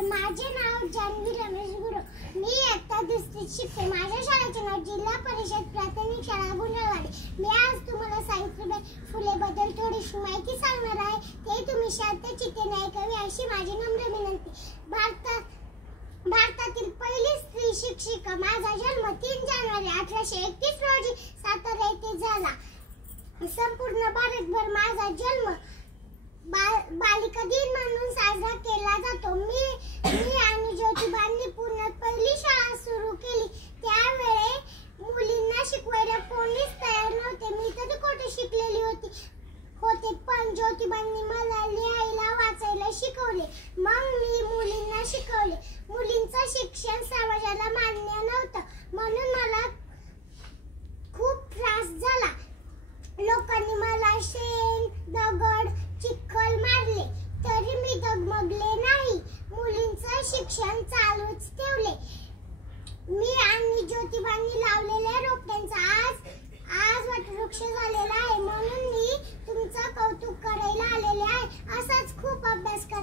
नमस्कार, माझे नाव जान्हवी रमेश गुरु. मी इयत्ता दुसरीत शिकते. माझ्या शाळेचे नाव जिल्हा परिषद प्राथमिक शाळा गुंडळवाडी. मी आज तुम्हाला सावित्रीबाई फुले बद्दल थोडीशी माहिती सांगणार आहे. ते तुम्ही शांतचित्तेने ऐकावी अशी माझी नम्र विनंती. भारतातील पहिली स्त्री शिक्षिका. माझा जन्म 3 जानेवारी 1831 रोजी सातारा येथे झाला. संपूर्ण भारतभर माझा जन्म बालिका दिन म्हणून साजरा केला जातो. मी आणि ज्योतिबांनी पुण्यात पहिली शाळा सुरू केली. त्यावेळी मुलींना शिकवायला कोणीच तयार नव्हते. मी तरी कुठे शिकलेली होते पण ज्योतिबांनी मला लिहायला वाचायला शिकवले. मग मी मुलींना शिकवले. मुलींचं शिक्षण समाजाला मान्य नव्हतं म्हणून मला खूप त्रास झाला. लोकांनी मला शेण, दगड, चिखल मारले तरी मी डगमगले नाही. मुलींचं शिक्षण चालूच ठेवले. मी आणि ज्योतिबांनी लावलेल्या रोपट्यांचा आज वटवृक्ष झालेला आहे. म्हणून मी तुमचं कौतुक करायला आलेले आहे. असाच खूप अभ्यास करा.